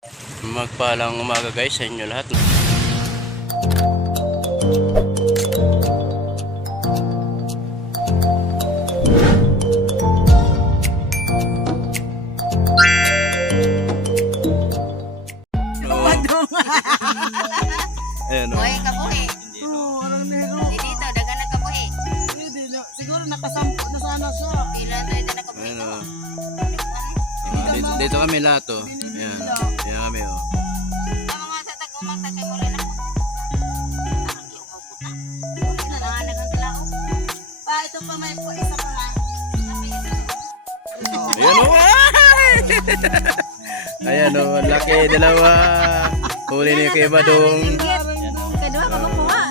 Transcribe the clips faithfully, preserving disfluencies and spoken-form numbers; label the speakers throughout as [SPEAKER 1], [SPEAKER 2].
[SPEAKER 1] Magpalang umaga guys sa inyo lahat. Ayan o.
[SPEAKER 2] Buhay kabuhi.
[SPEAKER 3] Oo, anong nero?
[SPEAKER 2] Di dito, dagan na kabuhi.
[SPEAKER 3] Hindi na. Siguro nakasampo na sana siya.
[SPEAKER 2] Pila na ito na kabuhi.
[SPEAKER 1] Ayan o.
[SPEAKER 2] Ano?
[SPEAKER 1] Ah, dito, dito kami lahat o. Ayan. Ayan kami o.
[SPEAKER 2] Tama nga sa tagumang tagay mo rin ako. Nakaki umaw puta. Ina na nga nagang tilaok.
[SPEAKER 3] Pa, ito pa may po isa pa lang.
[SPEAKER 1] Ayan o. Ayan o. Laki dalawa. Huli ni Kuya Badong.
[SPEAKER 2] Kedua ka makuha.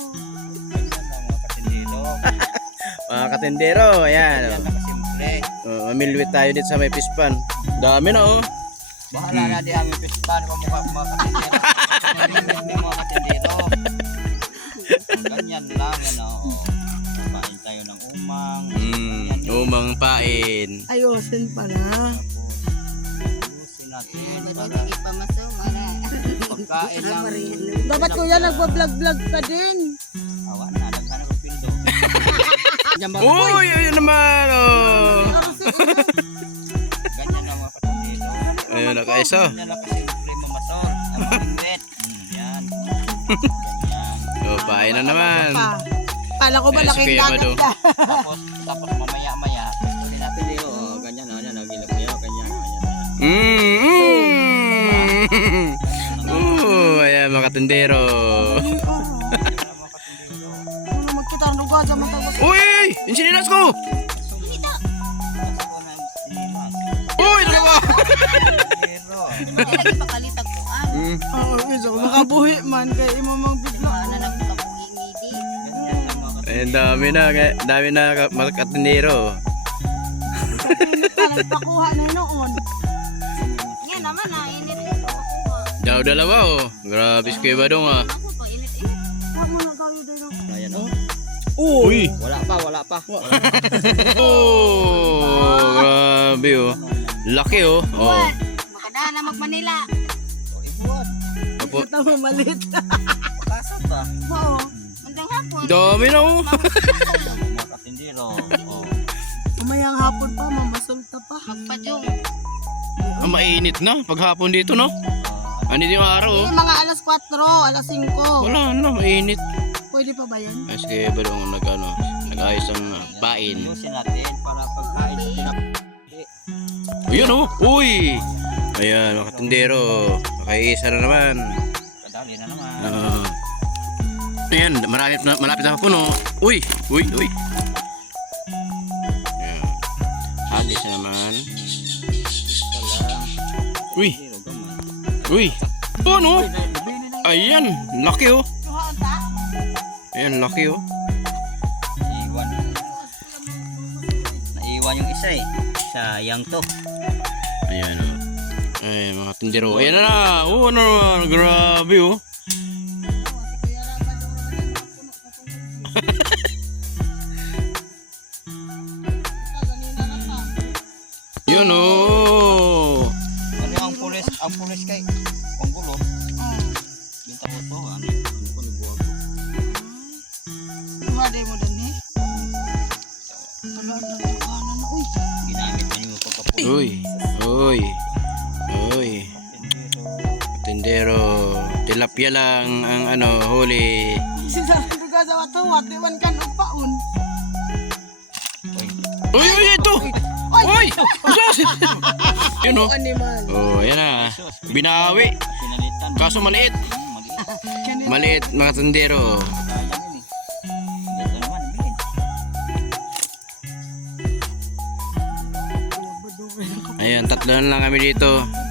[SPEAKER 1] Mga katindero. Ayan o. Uh, mamilwit tayo dito sa may pispan. Dami na oh.
[SPEAKER 4] Bahala na di aming pispan kung mukha mga katindero. May mga katindero. Ganyan lang, ano. Kain tayo ng umang.
[SPEAKER 1] Mm, umang pain.
[SPEAKER 3] Ayusin pala.
[SPEAKER 4] Ayusin natin para
[SPEAKER 2] Sige pa maso. Mara.
[SPEAKER 4] pagkain lang.
[SPEAKER 3] Dapat kuya nagbablog-vlog ka din.
[SPEAKER 4] Awa na, naghanap ng pindo. Diyan ba?
[SPEAKER 1] Uy, ayun naman oh.
[SPEAKER 4] Ganyan lang mga katindero.
[SPEAKER 1] Ayun na kaiso.
[SPEAKER 4] Ganyan lang kasi yung mamasor. Ang malingwit. Yan. Ganyan.
[SPEAKER 1] Oh, pain na naman.
[SPEAKER 3] Pa. Kala ko
[SPEAKER 1] Eh, si
[SPEAKER 3] malaking
[SPEAKER 1] Kuya
[SPEAKER 3] dagat
[SPEAKER 1] Badong.
[SPEAKER 3] ka.
[SPEAKER 4] Tapos, tapos mamaya-maya. Hindi natin dito. Oh, ganyan, oh, yan, nagilap niyo. Ganyan, ganyan.
[SPEAKER 1] Mm, mm. Oh, ayan mga katindero.
[SPEAKER 4] Ganyan lang mga katindero.
[SPEAKER 3] Ano magkita ang lugar dyan matagos.
[SPEAKER 1] Uy, yung sinilas ko. Uy, dalawa.
[SPEAKER 2] Lagi pa kalitag ko. Ah,
[SPEAKER 1] Mm.
[SPEAKER 3] Oo, isa ko makabuhi man kay imo mang bigla.
[SPEAKER 2] mana nang kabuhi ngidi.
[SPEAKER 1] Ayun, dami na, dami na ka- mga katindero.
[SPEAKER 3] Parang pakuha na noon.
[SPEAKER 2] Yan naman na init ito. Ako
[SPEAKER 1] Daw dalawa oh. Grabe si Kuya Badong ah.
[SPEAKER 2] Ako pa init-init.
[SPEAKER 3] Huwag mo na gawin din.
[SPEAKER 4] Ayan, oh.
[SPEAKER 1] Uy.
[SPEAKER 4] Wala pa, wala pa.
[SPEAKER 1] Oh, grabe oh. Laki oh. Oh.
[SPEAKER 2] Makadahan na mag-Manila.
[SPEAKER 4] O, ibuwan.
[SPEAKER 1] Apo,
[SPEAKER 3] Ito mo malit.
[SPEAKER 4] Pakasap ba?
[SPEAKER 3] Oo.
[SPEAKER 2] Undang hapon.
[SPEAKER 1] dami na oh.
[SPEAKER 4] Mga katindero. O,
[SPEAKER 3] Mamayang hapon pa, mamasulta pa.
[SPEAKER 2] Magpadyong.
[SPEAKER 1] Ah, mainit na paghapon dito no.
[SPEAKER 4] uh,
[SPEAKER 1] Ano yung araw oh.
[SPEAKER 3] Eh, mga alas kwatro, alas singko.
[SPEAKER 1] Wala no, mainit.
[SPEAKER 3] Pwede pa ba yan?
[SPEAKER 1] Ay, si Kuya Badong nag ano, nag-ayos ng uh, pain.
[SPEAKER 4] ayusin natin para pagkain sa tinap.
[SPEAKER 1] Ayun oh. Uy. Ayan, mga katindero. Makaisa na naman.
[SPEAKER 4] Kadali na naman.
[SPEAKER 1] Ah. Ayan, marami na, malapit na puno. Uy, uy, uy. Ayan. Hadis na naman.
[SPEAKER 4] Ito lang.
[SPEAKER 1] Uy,
[SPEAKER 4] Katindero, gamay.
[SPEAKER 1] uy. Oh no.
[SPEAKER 4] Uy, na- nabili na
[SPEAKER 1] Ayan, laki oh.
[SPEAKER 3] Tuhaan ta?
[SPEAKER 1] Ayan, laki oh.
[SPEAKER 4] Naiwan. Naiwan yung isa eh. Sayang to.
[SPEAKER 1] Ayan oh. Ay, mga tindero. Ayan na na. Oh, ano naman. Grabe oh. Yun oh.
[SPEAKER 4] Ano ang pulis? Ang pulis kay Panggulo. Binta ko to. Ano? Ano ko nibuwag ko?
[SPEAKER 3] Mga mo din eh. Ano na tuhanan na, uy.
[SPEAKER 4] Ginamit man yung pagkapulis.
[SPEAKER 1] Uy, uy, uy.
[SPEAKER 4] Katindero.
[SPEAKER 1] Tindero, tilapia lang ang ano, huli.
[SPEAKER 3] Sinabi ko ka sa watawat, iwan kan ang paun.
[SPEAKER 4] Uy.
[SPEAKER 1] Uy, uy, ito! Uy! Sus! Yun oh.
[SPEAKER 3] Animal.
[SPEAKER 1] Oh, yan na. Binawi.
[SPEAKER 4] Pinalitan.
[SPEAKER 1] Kaso maliit.
[SPEAKER 4] Hmm, maliit.
[SPEAKER 1] Maliit mga tindero.
[SPEAKER 4] Sayang yun eh. Ito naman. Bilhin.
[SPEAKER 1] Ayan, tatlo na lang kami dito.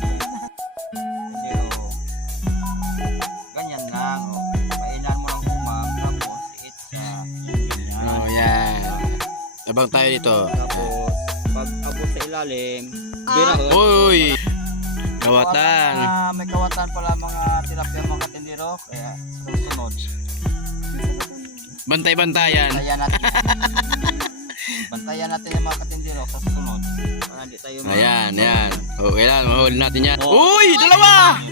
[SPEAKER 4] Pero ganyan lang. Oh. Painan mo ng umang. Tapos eat sa ganyan.
[SPEAKER 1] Oh, yan. Abang tayo dito.
[SPEAKER 4] Tapos pag abot sa ilalim,
[SPEAKER 3] Ah.
[SPEAKER 4] birahon.
[SPEAKER 1] Uy! Kawatan.
[SPEAKER 4] Ah, may kawatan pala mga tilapia mga katindero. Kaya susunod.
[SPEAKER 1] Bantay-bantayan.
[SPEAKER 4] Bantayan natin. Bantayan natin yung mga katindero sa susunod. Para hindi tayo ma-
[SPEAKER 1] Ayan, ayan. O, kailangan mahuli natin yan.
[SPEAKER 4] Oh.
[SPEAKER 1] Uy! Dalawa!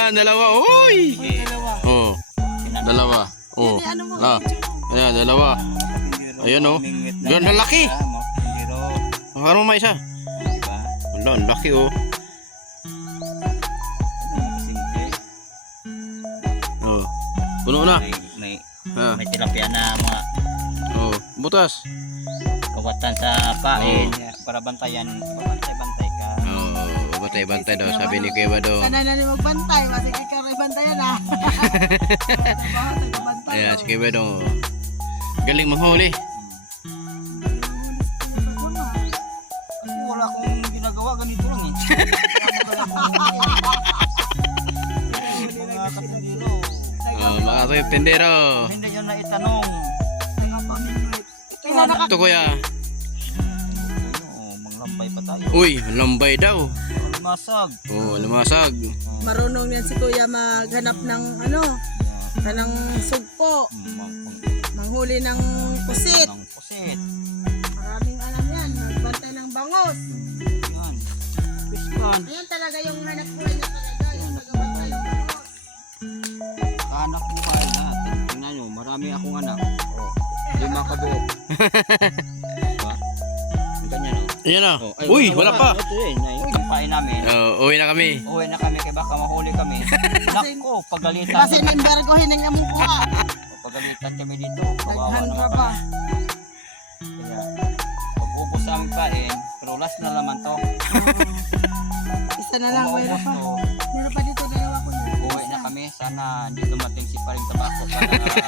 [SPEAKER 1] Ayan, dalawa. Uy!
[SPEAKER 4] Sige.
[SPEAKER 3] Dalawa.
[SPEAKER 1] Oh, dalawa. Oh.
[SPEAKER 3] Hindi, ano mo?
[SPEAKER 1] Ah, ayan, dalawa. Ayun, oh. Ganda laki.
[SPEAKER 4] Pero,
[SPEAKER 1] Ano may isa?
[SPEAKER 4] diba?
[SPEAKER 1] Wala, ang laki oh.
[SPEAKER 4] Simple.
[SPEAKER 1] Oh. Puno na.
[SPEAKER 4] May, may,
[SPEAKER 1] Ah.
[SPEAKER 4] may tilapia na mga
[SPEAKER 1] Oh, butas.
[SPEAKER 4] kawatan sa pain. Para bantayan. Bantay-bantay ka.
[SPEAKER 1] Oh, bantay-bantay daw sabi ni Kuya Bado.
[SPEAKER 3] Sana na ni magbantay. Masige ka rin bantayan ah. Bantay.
[SPEAKER 1] Ayan, si Kuya Bado. Galing manghuli.
[SPEAKER 4] Wala akong ginagawa, ganito lang eh. Mga katindero.
[SPEAKER 1] Oh, mga tindero.
[SPEAKER 4] Hindi yun na itanong.
[SPEAKER 1] Ito kuya.
[SPEAKER 4] Oo, manglambay pa tayo.
[SPEAKER 1] Uy, lambay daw.
[SPEAKER 4] Masag.
[SPEAKER 1] Oh, lumasag.
[SPEAKER 3] Marunong yan si Kuya maghanap ng ano, kanang sugpo, manghuli ng pusit.
[SPEAKER 4] Ng pusit.
[SPEAKER 3] Maraming alam yan, magbantay ng bangos.
[SPEAKER 4] Yan. Pispan.
[SPEAKER 3] Ayan talaga yung hanap buhay niya talaga, yung pagbantay ng bangos.
[SPEAKER 4] Anak mo pa lahat. Tingnan nyo, marami akong anak. Oh, lima kabuo. Diba? Ganyan o.
[SPEAKER 1] Ayan na.
[SPEAKER 4] Oh, ay,
[SPEAKER 1] Uy, wala pa.
[SPEAKER 4] Ito yun. Ay, yung pain namin.
[SPEAKER 1] Oh, uwi na kami.
[SPEAKER 4] Uwi na kami kaya baka mahuli kami. Nako, pagalitan.
[SPEAKER 3] Kasi nimbergo hinang among kuha.
[SPEAKER 4] Pagalitan kami dito. Kawawa
[SPEAKER 3] Naghan
[SPEAKER 4] naman
[SPEAKER 3] ka pa.
[SPEAKER 4] kami. Kaya, pag-ubos sa aming pain, pero last na naman to.
[SPEAKER 3] Isa na lang,
[SPEAKER 4] Kung
[SPEAKER 3] mayroon
[SPEAKER 4] maubos
[SPEAKER 3] pa.
[SPEAKER 4] to,
[SPEAKER 3] Meron pa dito, dalawa ko na.
[SPEAKER 4] uwi na kami. Sana hindi dumating si Paring Tabako para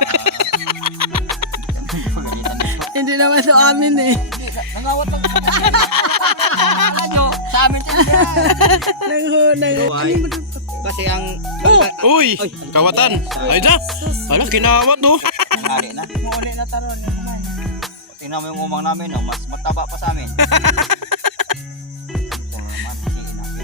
[SPEAKER 4] pagalitan dito.
[SPEAKER 3] Hindi naman so amin eh.
[SPEAKER 4] Nangawat lang kami. Ano? Sa amin talaga.
[SPEAKER 3] Nangho, nangho.
[SPEAKER 4] Pero ay, kasi ang...
[SPEAKER 1] Uy, kawatan. Ay na. Ala, kinawat oh.
[SPEAKER 4] Nangali na.
[SPEAKER 3] Mauli na taron. Yung man.
[SPEAKER 4] Tingnan mo yung umang namin, no? Mas mataba pa sa amin. Ito naman, hihiin natin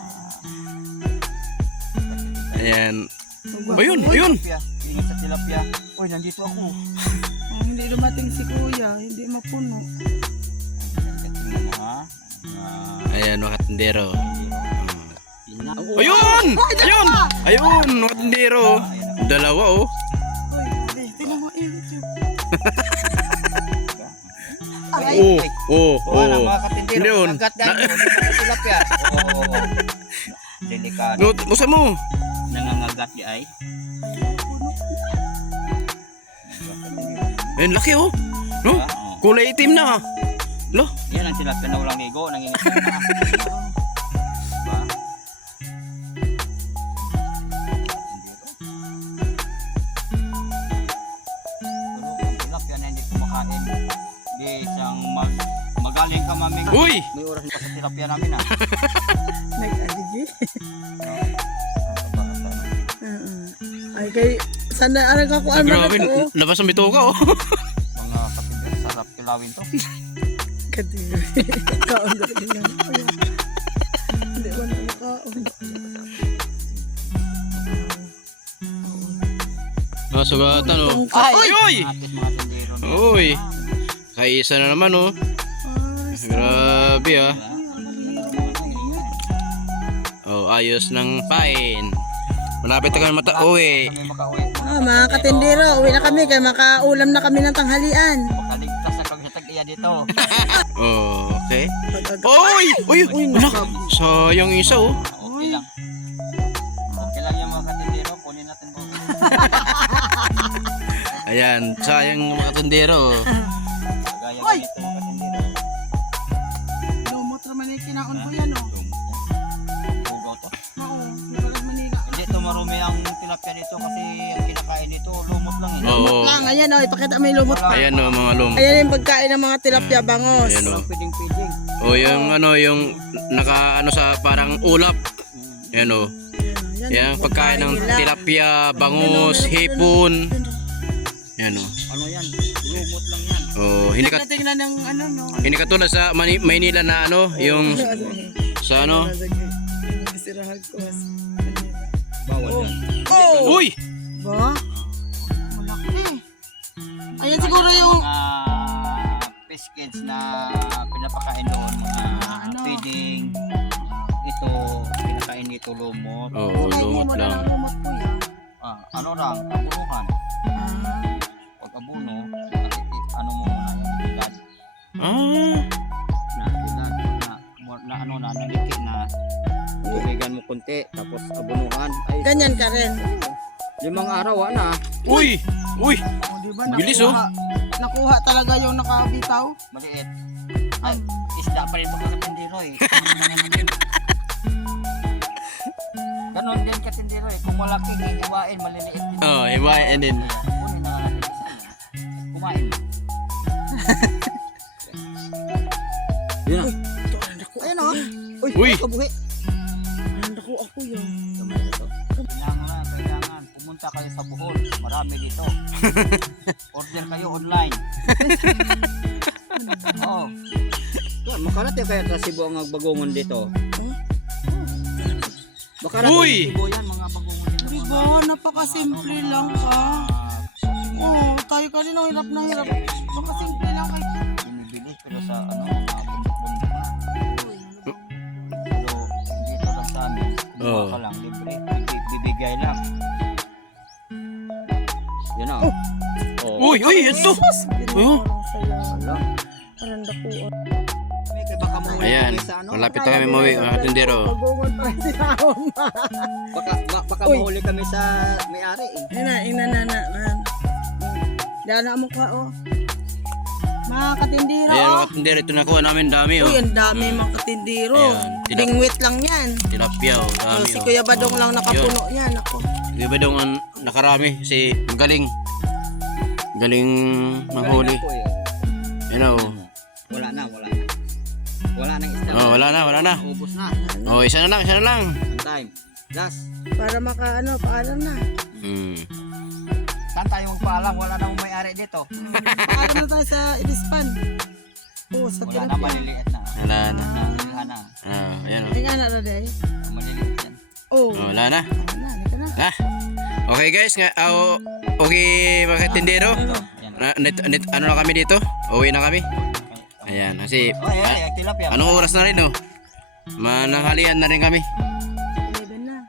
[SPEAKER 4] para...
[SPEAKER 1] Ayan. Ayun, ayun.
[SPEAKER 4] Tilapia. Ingat sa tilapia. Uy, nandito ako.
[SPEAKER 3] Ah, hindi dumating si Kuya, hindi mapuno.
[SPEAKER 4] Tingnan mo, ha? Ah,
[SPEAKER 1] Ayan, mga tindero.
[SPEAKER 4] yun na.
[SPEAKER 1] Ayun! Ayun! Ayun, mga tindero. Dalawa oh.
[SPEAKER 3] Uy, hindi. Tingnan mo, eh, YouTube.
[SPEAKER 4] Ay,
[SPEAKER 1] Oh,
[SPEAKER 4] ay.
[SPEAKER 1] oh,
[SPEAKER 4] Oo, na,
[SPEAKER 1] oh.
[SPEAKER 4] mga katindero.
[SPEAKER 1] Yun.
[SPEAKER 4] Agad ganyan. Hindi na tilapia. Oo. Delikado.
[SPEAKER 1] No, musa mo.
[SPEAKER 4] Nangangagat di ay.
[SPEAKER 1] Ayun, laki oh. No?
[SPEAKER 4] Ah, oo.
[SPEAKER 1] Kulay itim na. Lo.
[SPEAKER 4] Yan ang tilapia na walang ligo. Nanginit na. Diba? Tulog ang tilapia na hindi kumakain. Di siyang mag magaling ka maming.
[SPEAKER 1] Uy!
[SPEAKER 4] May oras pa sa tilapia namin ah.
[SPEAKER 3] Nag-aligi.
[SPEAKER 4] No?
[SPEAKER 3] Uh-uh. Ay, kay, sana arang ako ano na
[SPEAKER 1] Grabe,
[SPEAKER 3] to.
[SPEAKER 1] labas ang bituka oh.
[SPEAKER 4] Mga kapitid, sarap kilawin to.
[SPEAKER 3] Kadiri. Kaon na rin lang. Ayun. Hindi mo na makaon.
[SPEAKER 1] Nasugatan oh.
[SPEAKER 4] Ay!
[SPEAKER 1] Uy!
[SPEAKER 4] Akit mga tindero.
[SPEAKER 1] Uy! Kaisa na naman oh. Grabe ah. Oh, ayos ng pain. Malapit na kami mata-uwi.
[SPEAKER 4] Kami makauwi.
[SPEAKER 3] Ah, mga katindero, uwi na kami kaya makaulam na kami ng tanghalian.
[SPEAKER 4] Makaligtas na kami sa tag-iya dito.
[SPEAKER 1] Oh, okay.
[SPEAKER 3] Pag-
[SPEAKER 1] Uy! Uy!
[SPEAKER 3] Uy,
[SPEAKER 1] Anak! Sayang isa oh.
[SPEAKER 4] Okay lang. Okay lang yung mga katindero. Kunin natin po.
[SPEAKER 1] Ayan, sayang mga tindero.
[SPEAKER 4] Gaya
[SPEAKER 3] Uy!
[SPEAKER 4] ganito mga katindero.
[SPEAKER 3] Lumot naman yung kinaon ko yan, oh.
[SPEAKER 4] Bugaw to.
[SPEAKER 3] Oo, di ba lang Manila?
[SPEAKER 4] Hindi to marumi ang tilapia dito kasi ang kinakain dito lumot lang eh.
[SPEAKER 1] Oo.
[SPEAKER 3] Lang, ayan, oh, ipakita mo yung lumot pa.
[SPEAKER 1] Ayan oh, mga lum.
[SPEAKER 3] Ayan yung pagkain ng mga tilapia bangos.
[SPEAKER 1] Ayan oh.
[SPEAKER 4] Walang piding-piding.
[SPEAKER 1] O yung ano, yung naka ano sa parang ulap.
[SPEAKER 4] Hmm.
[SPEAKER 1] Ayan oh.
[SPEAKER 3] Ayan,
[SPEAKER 1] Yan pagkain ng
[SPEAKER 3] nila.
[SPEAKER 1] tilapia, bangus, hipon. Ayan oh.
[SPEAKER 4] Ano yan? Lumot lang yan.
[SPEAKER 1] Oh, hindi ka
[SPEAKER 3] Tingnan ng ano, no?
[SPEAKER 1] hindi katulad sa Mani- Maynila na ano, yung sa ano.
[SPEAKER 3] Sirahan ko.
[SPEAKER 4] Bawal yan.
[SPEAKER 3] Oh!
[SPEAKER 1] Uy!
[SPEAKER 3] Ba? Malaki. Ayan siguro yung...
[SPEAKER 4] Mga fish kids na pinapakain doon. Mga
[SPEAKER 3] ano?
[SPEAKER 4] feeding. Ito dito, pinakain dito lumot.
[SPEAKER 1] Oo, lumot
[SPEAKER 3] Wala
[SPEAKER 1] lang.
[SPEAKER 3] nang lumot kuya.
[SPEAKER 4] Ah, ano lang, abunuhan.
[SPEAKER 3] Ah,
[SPEAKER 4] Pag abuno, nakiki- ano mo muna yung edad.
[SPEAKER 1] Ah,
[SPEAKER 4] Na edad. Na, mo- na ano na, naliki na. Tubigan mo konti, tapos abunuhan. Ay,
[SPEAKER 3] ganyan ka rin.
[SPEAKER 4] limang araw, na.
[SPEAKER 1] uy! Uy!
[SPEAKER 3] O, di ba?
[SPEAKER 1] Bilis,
[SPEAKER 3] Nakuha, nakuha talaga yung nakabitaw.
[SPEAKER 4] Maliit. Ay, isda pa rin magkakatindiro eh. Ganon din katindiro eh. Kung malaki, hihiwain, maliliit din.
[SPEAKER 1] Oh, hiwain din.
[SPEAKER 4] Kunin na natin isa. Kumain. Yun na. Ayun o. Uy,
[SPEAKER 1] Uy.
[SPEAKER 4] kabuhi.
[SPEAKER 3] Ang naku ako yun.
[SPEAKER 4] Kailangan na, kailangan. Pumunta kayo sa Bohol. Marami dito. Order kayo online. Oo. Yeah, makarating kaya sa Cebu ang bagongon dito. Makarating
[SPEAKER 1] Uy.
[SPEAKER 4] sa Cebu yan, mga bagongon dito.
[SPEAKER 3] Di ba? Napakasimple lang ka. Oo, tayo ka rin ang hirap na hirap. Napakasimple lang kay...
[SPEAKER 4] Binibili pero sa ano, mga bundok-bundok na. Pero dito lang sa amin,
[SPEAKER 1] Oo.
[SPEAKER 4] kumuha ka lang, libre, Bibi- bibigay lang. Yun na. Oh.
[SPEAKER 1] Uy! Uy! Ito! Oh.
[SPEAKER 4] Wala.
[SPEAKER 3] Parang dako.
[SPEAKER 4] May kay baka mo
[SPEAKER 1] Ayan,
[SPEAKER 4] sa ano.
[SPEAKER 1] malapit na kami mawi, mga tindero.
[SPEAKER 3] Pagungod pa rin sinahon.
[SPEAKER 4] Baka, ba- baka
[SPEAKER 3] Uy.
[SPEAKER 4] mahuli kami sa may-ari eh.
[SPEAKER 3] Ina, ina, na, na, na. Dala mo ka, oh. Mga katindiro,
[SPEAKER 1] Ayan,
[SPEAKER 3] oh.
[SPEAKER 1] mga tindero, ito nakuha namin dami, oh.
[SPEAKER 3] Uy, ang dami mga katindiro.
[SPEAKER 1] Ayan, tinap-
[SPEAKER 3] Bingwit lang yan.
[SPEAKER 1] Tilapia, oh.
[SPEAKER 3] Oh,
[SPEAKER 1] Dami,
[SPEAKER 3] si
[SPEAKER 1] oh.
[SPEAKER 3] Kuya Badong lang nakapuno yan. Ako.
[SPEAKER 1] Di ba daw ang nakarami? Si galing. Galing manghuli.
[SPEAKER 4] Galing na po eh.
[SPEAKER 1] Yan, oh.
[SPEAKER 4] Wala na, wala na. Wala nang isda.
[SPEAKER 1] Oh, wala na, wala na.
[SPEAKER 4] Ubus na.
[SPEAKER 1] Oh, isa na lang, isa na lang.
[SPEAKER 4] One time. Last.
[SPEAKER 3] Para maka, ano, paalam na.
[SPEAKER 1] Hmm.
[SPEAKER 4] Saan tayo magpaalam? Wala nang may-ari dito.
[SPEAKER 3] Paalam na tayo sa Idispan. Oo, sa
[SPEAKER 4] Wala na,
[SPEAKER 3] tilapia.
[SPEAKER 4] maliliit na.
[SPEAKER 1] Wala na.
[SPEAKER 4] Wala na.
[SPEAKER 1] Ah, ayan, oh.
[SPEAKER 3] Ay, nga na, Raday.
[SPEAKER 4] Maliliit yan.
[SPEAKER 3] Oo.
[SPEAKER 1] Oh, wala na.
[SPEAKER 3] Wala na, halika na.
[SPEAKER 1] Ah. Okay guys, nga, ah, okay mga tindero.
[SPEAKER 4] Ito, yan.
[SPEAKER 1] Na, net, net, ano na kami dito? Uwi na kami. Ayan, kasi
[SPEAKER 4] Oh, yan, yan, tilapia.
[SPEAKER 1] anong oras na rin, oh? Mananghalian na rin kami.
[SPEAKER 3] eleven na.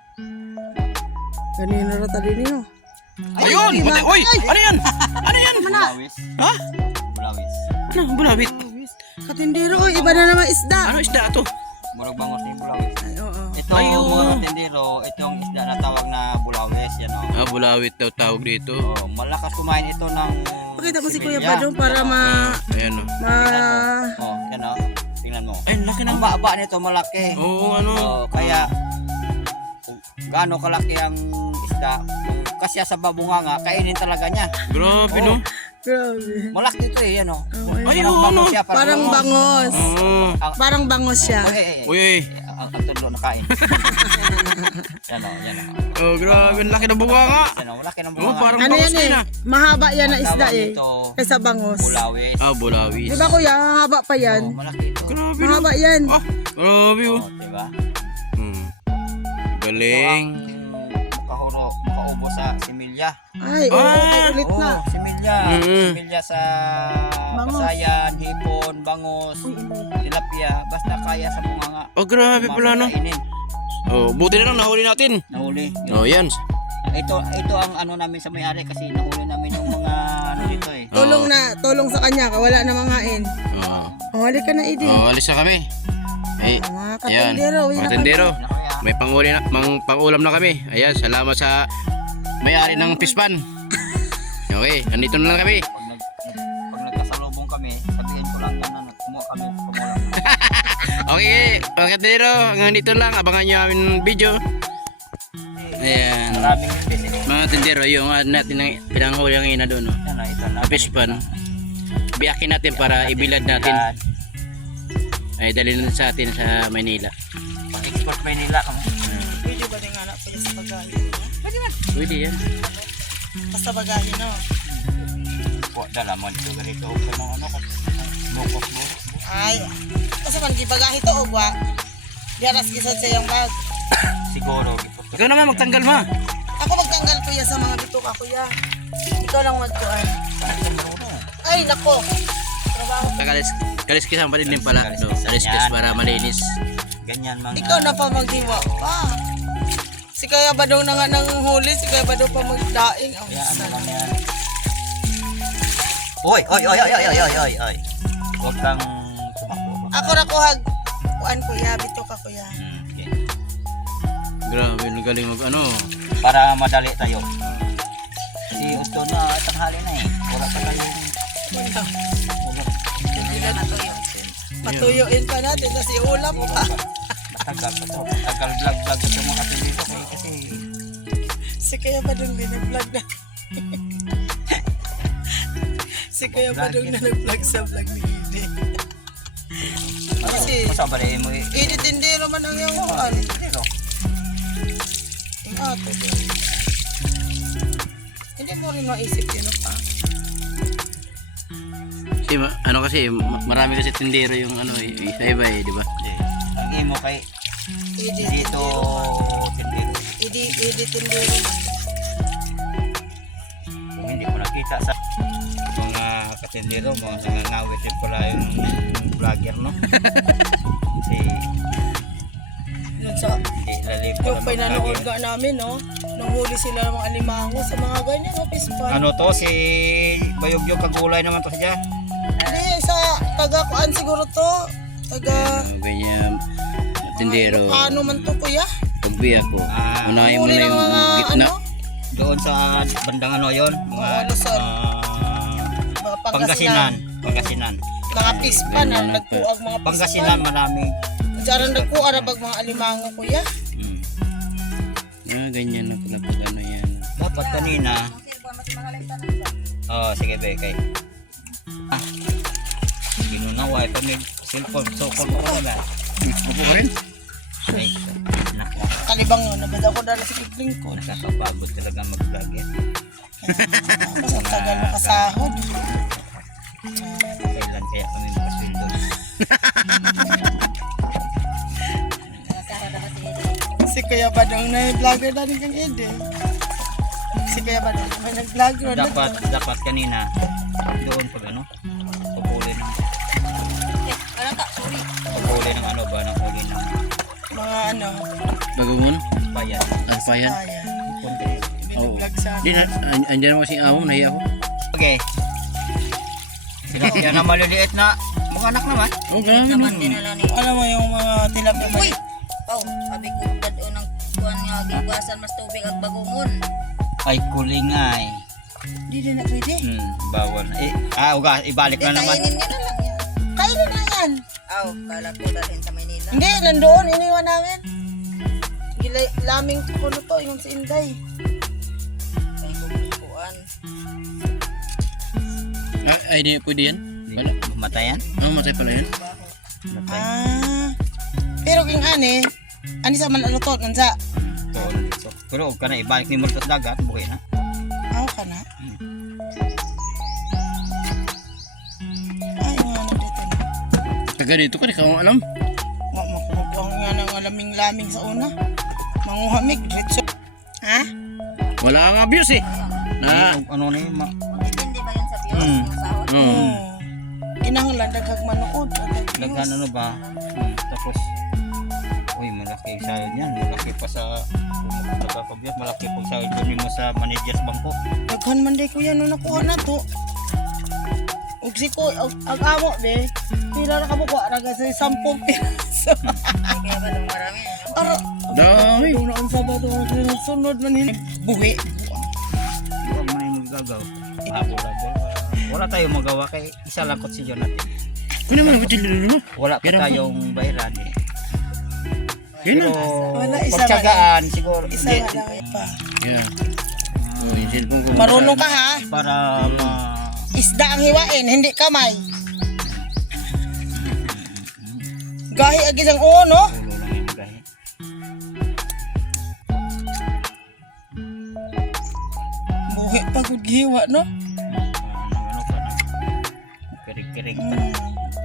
[SPEAKER 3] Kanina na tali niyo.
[SPEAKER 1] Ayun!
[SPEAKER 3] di ba?
[SPEAKER 1] Buti- Uy! Ano yan? Ano yan?
[SPEAKER 4] Bulawis.
[SPEAKER 1] Ha?
[SPEAKER 4] Bulawis.
[SPEAKER 1] Ano? Bulabit?
[SPEAKER 3] Katindiro, oy, iba na naman isda.
[SPEAKER 1] Ano isda to?
[SPEAKER 4] Murag bangos ni bulawis.
[SPEAKER 3] Ay, oo.
[SPEAKER 4] Ito,
[SPEAKER 1] Ay, oo.
[SPEAKER 4] mga katindero, itong isda na tawag na bulawis. Yan o.
[SPEAKER 1] Ah, bulawit daw tawag dito.
[SPEAKER 4] Oh, malakas kumain ito ng
[SPEAKER 3] Pakita mo si Kuya
[SPEAKER 4] similya.
[SPEAKER 3] Badong para
[SPEAKER 4] Yan, o.
[SPEAKER 3] ma...
[SPEAKER 1] Ayan, oh.
[SPEAKER 3] ma...
[SPEAKER 4] Oh, yan o. Tingnan mo.
[SPEAKER 1] Ay, laki
[SPEAKER 4] Ang
[SPEAKER 1] ng...
[SPEAKER 4] baba nito malaki.
[SPEAKER 1] Oo, ano?
[SPEAKER 4] Oh, kaya kung gaano kalaki ang isda, kung kasya sa babunganga, kainin talaga niya.
[SPEAKER 1] Grabe,
[SPEAKER 4] Oh.
[SPEAKER 1] no?
[SPEAKER 3] Grabe.
[SPEAKER 4] Malaki ito eh, yan o.
[SPEAKER 1] Ay,
[SPEAKER 4] Parang
[SPEAKER 1] oo,
[SPEAKER 4] bangos
[SPEAKER 1] ano?
[SPEAKER 4] siya,
[SPEAKER 3] Parang bangos.
[SPEAKER 1] Oo.
[SPEAKER 4] Ang,
[SPEAKER 3] Parang bangos siya.
[SPEAKER 4] Ay, ay, ay.
[SPEAKER 1] Uy, uy.
[SPEAKER 4] Ang, ang tulo na kain. Yan o, yan o.
[SPEAKER 1] Oh, grabe. Ang laki ng bunga nga.
[SPEAKER 4] Yan o, malaki ng
[SPEAKER 1] Oh,
[SPEAKER 4] bunga.
[SPEAKER 1] parang
[SPEAKER 3] Ano
[SPEAKER 1] bangos
[SPEAKER 3] yan
[SPEAKER 1] din,
[SPEAKER 3] eh?
[SPEAKER 1] ah.
[SPEAKER 3] Mahaba yan na
[SPEAKER 4] Ang
[SPEAKER 3] isda
[SPEAKER 4] tawag
[SPEAKER 3] eh.
[SPEAKER 4] nito,
[SPEAKER 3] Kaysa bangos.
[SPEAKER 4] bulawis.
[SPEAKER 1] Ah, bulawis.
[SPEAKER 3] Di ba kuya, haba pa
[SPEAKER 4] Oh,
[SPEAKER 3] yan?
[SPEAKER 4] malaki ito.
[SPEAKER 1] Grabe, no?
[SPEAKER 3] Mahaba yan.
[SPEAKER 1] Ah, grabe, oh.
[SPEAKER 4] Oh, diba?
[SPEAKER 1] Hmm.
[SPEAKER 4] Ito
[SPEAKER 1] Galing.
[SPEAKER 4] ang makahuro, makaubo sa similya.
[SPEAKER 3] Ay, oo,
[SPEAKER 1] Ah!
[SPEAKER 3] okay, ulit
[SPEAKER 4] Oo,
[SPEAKER 3] na.
[SPEAKER 4] similya.
[SPEAKER 1] Mm.
[SPEAKER 4] Similya sa
[SPEAKER 3] Bangos.
[SPEAKER 4] kasayan, hipon, bangos,
[SPEAKER 3] Uy, hindi.
[SPEAKER 4] tilapia. Basta kaya sa bunganga.
[SPEAKER 1] Oh, grabe pala, no?
[SPEAKER 4] Kainin.
[SPEAKER 1] Oh, buti na lang nahuli natin.
[SPEAKER 4] Nahuli.
[SPEAKER 1] Oh, yan.
[SPEAKER 4] Ito ito ang ano namin sa may-ari kasi nahuli namin yung mga ano dito eh.
[SPEAKER 3] Tulong na, tulong sa kanya, wala na mangain.
[SPEAKER 1] Oh.
[SPEAKER 3] Oh, halika na, Idi.
[SPEAKER 1] Oh, alis na kami. Ay,
[SPEAKER 3] Mga
[SPEAKER 1] ayan.
[SPEAKER 3] katindero, uwi na
[SPEAKER 1] Mga
[SPEAKER 3] kami.
[SPEAKER 1] tindero.
[SPEAKER 4] Ano kaya?
[SPEAKER 1] May panguli na, mang pangulam na kami. Ayan, salamat sa may-ari ng pispan. Okay, nandito na lang kami.
[SPEAKER 4] Pag, nag, pag nagkasalubong kami, sabihin ko lang yan na kumuha kami kumuha.
[SPEAKER 1] Okay, mga tindero, hanggang dito lang. Abangan nyo aming video. Ayan.
[SPEAKER 4] Maraming hindi sila.
[SPEAKER 1] Mga tindero, yung uh, natin ang pinanghuli ang ina doon. No?
[SPEAKER 4] Yan na, ito na.
[SPEAKER 1] Pispan. Biyakin natin para ibilad natin. Ay, dalhin sa atin sa Manila.
[SPEAKER 4] Pang-export Manila kamo.
[SPEAKER 3] Pwede ba din anak pala sa bagahe?
[SPEAKER 1] Pwede yan.
[SPEAKER 3] Basta bagahe, no?
[SPEAKER 4] Wa dala mo dito ganito og kanang ano ko. Nokos mo.
[SPEAKER 3] Ay, kasi man di bagahe to, ogwa. Diaras kisad sa yung bag.
[SPEAKER 4] Siguro gito.
[SPEAKER 1] Ikaw naman magtanggal mo.
[SPEAKER 3] Ako magtanggal kuya sa mga bituka kuya. Ikaw lang magkuhan. Ay, nako. Trabaho.
[SPEAKER 1] Kalis, kaliskisan pa din din pala. No? Kaliskis para malinis.
[SPEAKER 4] ganyan mga...
[SPEAKER 3] Ikaw na pa maghiwa pa. Si Kaya Badong na nga nang huli, si Kaya Badong pa magdaing. Ang
[SPEAKER 4] Kaya ano
[SPEAKER 3] sana.
[SPEAKER 4] lang yan. Oy, oy, oy, oy, oy, oy, oy, oy, oy. Huwag kang tumakbo.
[SPEAKER 3] Ako na kuhag. Kuan kuya, bito ka kuya.
[SPEAKER 4] Hmm, okay.
[SPEAKER 1] Grabe, galing mag ano.
[SPEAKER 4] Para madali tayo. Kasi gusto na tanghali na eh. Wala pa tayong...
[SPEAKER 3] Mundo.
[SPEAKER 4] Wala.
[SPEAKER 3] Hindi na natuyo. Patuyuin pa natin kasi ulam pa.
[SPEAKER 4] Tagal pa to. Tagal vlog-vlog ito mga kapilito ko eh. Kasi...
[SPEAKER 3] Si Kaya Badong din nag-vlog na. Si Kaya Badong na nag-vlog sa vlog ni Ide. Kasi
[SPEAKER 4] Masabali mo eh.
[SPEAKER 3] Ide tindero man ang yung kuan.
[SPEAKER 4] Pero...
[SPEAKER 3] Yung ato din. Hindi ko rin maisip yun pa.
[SPEAKER 1] Kasi ma- ano kasi ma- marami kasi tindero yung ano eh, iba eh, di ba?
[SPEAKER 4] Eh, ang imo kay
[SPEAKER 3] Ide
[SPEAKER 4] dito tindero.
[SPEAKER 3] Ide Ide tindero.
[SPEAKER 4] Kung hindi ko nakita sa mga katindero, mga nangangawit din pala yung vlogger, no? Kasi
[SPEAKER 3] Yun sa
[SPEAKER 4] hindi lalim
[SPEAKER 3] yung pinanood nga namin, no? Nung huli sila ng mga alimango sa mga ganyan, no? Pispan.
[SPEAKER 4] Ano to, si Bayogyo Kagulay naman to siya.
[SPEAKER 3] Hindi, sa taga-kuan siguro to. Taga...
[SPEAKER 1] Uh, ganyan, tindero.
[SPEAKER 3] Ano man to, kuya?
[SPEAKER 1] Pagbi ako.
[SPEAKER 4] Ah,
[SPEAKER 1] Unahin mo
[SPEAKER 3] Huli
[SPEAKER 1] na
[SPEAKER 3] ng
[SPEAKER 1] yung
[SPEAKER 3] mga,
[SPEAKER 1] gitna.
[SPEAKER 3] ano?
[SPEAKER 4] Doon sa bandang ano yon, mga
[SPEAKER 3] Oo, Luzon.
[SPEAKER 4] ah,
[SPEAKER 3] Mga
[SPEAKER 4] Pangasinan. Pangasinan.
[SPEAKER 3] Mga pispan na
[SPEAKER 1] Ganyan na
[SPEAKER 3] nagkuag mga
[SPEAKER 4] Pangasinan
[SPEAKER 3] pispan.
[SPEAKER 4] marami.
[SPEAKER 3] Diyan nagkuag na bag mga alimango, kuya.
[SPEAKER 4] Hmm.
[SPEAKER 1] Ah, ganyan na pala pag ano yan.
[SPEAKER 4] Dapat kanina. Oh, sige be kay. Ah. Ginunaway pa may cellphone, so call ko na.
[SPEAKER 1] Opo ka rin?
[SPEAKER 4] Ay, nako.
[SPEAKER 3] Kalibang yun, nabada ko dala sa kibling ko.
[SPEAKER 4] Nakakapagod talaga mag-vlog yan.
[SPEAKER 3] Tapos ang tagal makasahod.
[SPEAKER 4] Kailan kaya kami makasweldo?
[SPEAKER 3] Si Kuya Badong na yung vlogger na rin kang Ede. Si Kuya Badong may nag-vlogger na
[SPEAKER 4] Dapat, dapat kanina, doon pag ano, pupuli ng,
[SPEAKER 2] Ano ka? Sorry.
[SPEAKER 4] pupuli ng ano ba, ng huli ng
[SPEAKER 3] mga ano.
[SPEAKER 1] Bagungon?
[SPEAKER 4] bayan.
[SPEAKER 1] Alpayan?
[SPEAKER 3] Ayan.
[SPEAKER 4] Punti.
[SPEAKER 1] Oo.
[SPEAKER 3] Vlog sa
[SPEAKER 1] Di na, an- andyan mo kasing amo, nahiya ako.
[SPEAKER 4] Okay. Sila yan na maliliit na mga anak naman.
[SPEAKER 1] Oh, grabe
[SPEAKER 2] Naman
[SPEAKER 1] naman.
[SPEAKER 2] dinala ni...
[SPEAKER 3] Alam mo yung mga tilapia
[SPEAKER 2] Uy!
[SPEAKER 3] mali.
[SPEAKER 2] Pao, sabi ko dado ng kuhan nga gigasan mas tubig ag bagungon.
[SPEAKER 4] Ay, kulingay.
[SPEAKER 3] Hindi din na pwede.
[SPEAKER 4] Hmm, bawal. Eh, ah, uga, ibalik na naman.
[SPEAKER 2] Kainin nga na lang yan.
[SPEAKER 3] Kainin na yan.
[SPEAKER 2] Aw, kala ko dalhin sa Maynila.
[SPEAKER 3] Hindi, nandoon. Iniwan namin. Gilay, laming kuno to. Yung si Inday.
[SPEAKER 2] Ay, kuhan.
[SPEAKER 1] Ah, ay, di pwede yan? Wala.
[SPEAKER 4] Matayan?
[SPEAKER 1] Ah, matay pala yan.
[SPEAKER 4] Matay.
[SPEAKER 3] Ah. Pero king ane, ani sa man alutot nansa.
[SPEAKER 4] Tuon dito. Pero huwag ka na ibalik ni Murtos dagat, buhay na.
[SPEAKER 3] Aw ka na. Ay, nga na dito na.
[SPEAKER 1] Taga dito ka, di ka mo alam.
[SPEAKER 3] Wa makuha nga ng laming-laming sa una. Manguhamig, diretso. Ha?
[SPEAKER 1] Wala kang abuse eh. Na,
[SPEAKER 4] Eh, ano na yun, ma...
[SPEAKER 2] Hindi ba yun sa Diyos?
[SPEAKER 4] Hmm.
[SPEAKER 2] Yung sahod?
[SPEAKER 1] mm.
[SPEAKER 3] Oo. Kinahanglan daghag manood. daghag
[SPEAKER 4] Laghan
[SPEAKER 3] views.
[SPEAKER 4] ano ba? Hmm, tapos, uy, malaki yung sahod niyan. Malaki pa sa, kung magkakabiyat, malaki pang sahod doon mo sa manager's bangko.
[SPEAKER 3] Daghan man day kuya no nakuha na to. Ug si ko ag ag amo be. Pila ra ka mo kuha ra sa sampung piraso.
[SPEAKER 2] Kaya ba nung marami? Ano?
[SPEAKER 3] Ara.
[SPEAKER 1] Dami.
[SPEAKER 3] Ano na unsa ba to sunod man hin. Buhi.
[SPEAKER 4] Huwag mo na yung magagaw. Habol-habol. Wala tayong magawa kay isa lang kot si Jonathan.
[SPEAKER 1] Kung naman, ba't yung lulu mo?
[SPEAKER 4] Wala pa
[SPEAKER 1] Yan ang-
[SPEAKER 4] tayong bayaran eh.
[SPEAKER 1] Yan
[SPEAKER 4] Pero
[SPEAKER 1] na.
[SPEAKER 3] Wala, isa
[SPEAKER 4] pagtyagaan siguro.
[SPEAKER 3] Isa
[SPEAKER 4] hindi,
[SPEAKER 3] nga lang pa.
[SPEAKER 1] Yeah. Oh, yung cellphone ko.
[SPEAKER 3] Marunong ka ha?
[SPEAKER 4] para ma...
[SPEAKER 3] Isda ang hiwain, hindi kamay. Gahi agi sang oo no?
[SPEAKER 4] Ulo lang yung gahe.
[SPEAKER 3] Buhi pagod giwa no?
[SPEAKER 4] Ah, ano ka na. Kirig-kirig pa.
[SPEAKER 3] Hmm.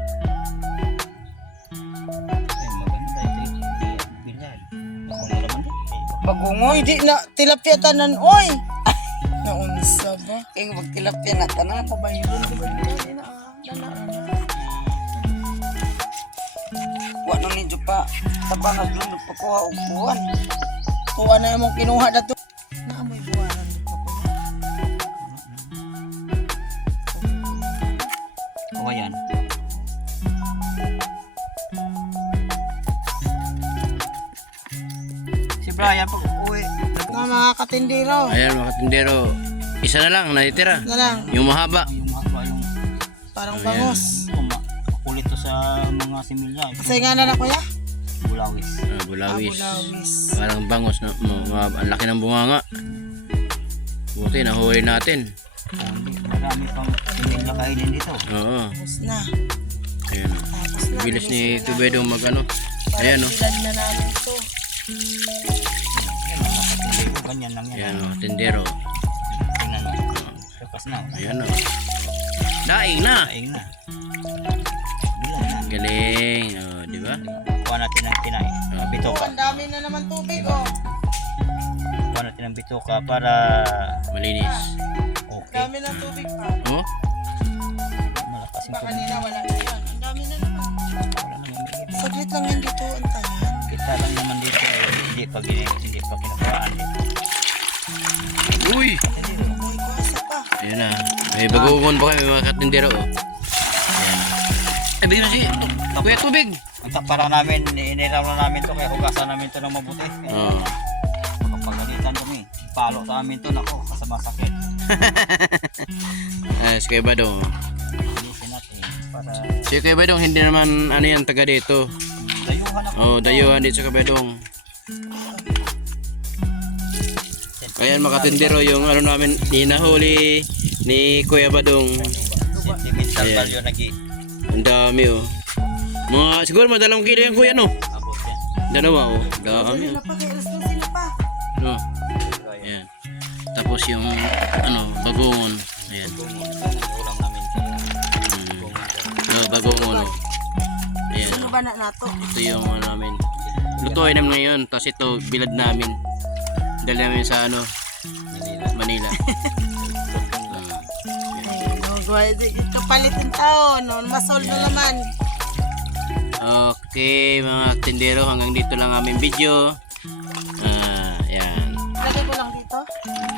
[SPEAKER 4] Ay, maganda ito yung bilad. Ako na naman eh.
[SPEAKER 3] Bagungoy di na tilapia tanan oy. Naunsa ba?
[SPEAKER 2] Kaya magtilapya na tanan.
[SPEAKER 3] Pabayron di ba nila na. Wa nang ninyo pa. Sa bangas doon, nagpakuha og buwan. Kuha na imong kinuha na to. Naamoy buwanan dito ko.
[SPEAKER 4] O yan. Si Brian pag uwi.
[SPEAKER 3] Nga mga katindero.
[SPEAKER 1] Ayan mga katindero. Isa na lang natitira.
[SPEAKER 3] Na lang.
[SPEAKER 1] Yung mahaba.
[SPEAKER 4] Yung mahaba yung
[SPEAKER 3] Parang bangos.
[SPEAKER 4] kuma. Kulit to sa mga similya.
[SPEAKER 3] Kasi nga na na kuya.
[SPEAKER 4] Bulawis.
[SPEAKER 1] Ah, bulawis.
[SPEAKER 3] Abulawis.
[SPEAKER 1] Parang bangos na ma- ma- ang laki ng bunganga. Buti nahuli natin.
[SPEAKER 4] Oh, hindi. Marami pang similya kainin dito.
[SPEAKER 1] Oo.
[SPEAKER 3] Tapos na.
[SPEAKER 1] Ayun.
[SPEAKER 3] Tapos na.
[SPEAKER 1] Bilis ni
[SPEAKER 3] bilisin na
[SPEAKER 1] Tubedong mag ano.
[SPEAKER 3] natin.
[SPEAKER 1] Ayan oh.
[SPEAKER 3] Parang na namin ito.
[SPEAKER 4] Yan, mga katindero, ganyan lang yan.
[SPEAKER 1] Ayan oh, tindero.
[SPEAKER 4] Tingnan mo. Lakas na.
[SPEAKER 1] Ayan oh. Daing na.
[SPEAKER 4] Kain na. Bilang na.
[SPEAKER 1] Galing. Oh, di ba?
[SPEAKER 4] Kuha natin ng tinay.
[SPEAKER 1] Oh.
[SPEAKER 3] Oh,
[SPEAKER 4] Bituka.
[SPEAKER 3] ang dami na naman tubig oh.
[SPEAKER 4] Kuha natin ng bituka para
[SPEAKER 1] Malinis.
[SPEAKER 3] Ang
[SPEAKER 4] okay.
[SPEAKER 3] dami ng tubig pa.
[SPEAKER 1] Oh?
[SPEAKER 4] Malakas yung
[SPEAKER 3] Baka
[SPEAKER 4] tubig.
[SPEAKER 3] kanina wala na yan. Ang dami na naman.
[SPEAKER 4] Wala nang umigit.
[SPEAKER 3] Saglit lang yan dito. Ang tangan.
[SPEAKER 4] Kita lang naman dito eh. Hindi pa gini, hindi pa kinakuhaan eh.
[SPEAKER 1] Uy!
[SPEAKER 3] May kuwasa pa.
[SPEAKER 1] Ayan na. May bagugon pa kami mga katindero. Oh. Ayan. Ay, bigyan na si. Kuya tubig.
[SPEAKER 4] Ang takpara namin, iniraw na namin to kaya hugasan namin to ng mabuti.
[SPEAKER 1] Oo.
[SPEAKER 4] Makapagalitan kami. Palo sa amin to, nako, kasama sakit.
[SPEAKER 1] Ah, si Kuya Badong.
[SPEAKER 4] Alisin natin para
[SPEAKER 1] Si Kuya Badong hindi naman ano yan taga dito.
[SPEAKER 4] dayuhan ako.
[SPEAKER 1] Oh, dayuhan dito sa Kuya Badong. Ayan mga katindero yung ano namin ninahuli ni Kuya Badong.
[SPEAKER 4] Sentimental
[SPEAKER 1] Ayan.
[SPEAKER 4] value nagi
[SPEAKER 1] Ang dami oh. Mga siguro madalawang kilo yan kuya no?
[SPEAKER 4] abot yan.
[SPEAKER 1] Dalawa oh. Dami
[SPEAKER 3] Sila
[SPEAKER 1] oh.
[SPEAKER 3] pa. Kaya alas na sila pa.
[SPEAKER 1] No. Ayan. Tapos yung ano bagoong. Ayan.
[SPEAKER 4] Ulam namin siya.
[SPEAKER 1] Hmm. Oh, bagoong ano. Ayan.
[SPEAKER 3] Ano ba na nato?
[SPEAKER 1] Ito yung ano namin. Lutuin namin ngayon. Tapos ito bilad namin. Dali namin sa ano Manila. Hmm.
[SPEAKER 3] Ay, no, guwede. Kapalit ng taon. No, masol na naman.
[SPEAKER 1] Okay mga tindero, hanggang dito lang aming video. Ah, yan.
[SPEAKER 3] Lagay ko lang dito.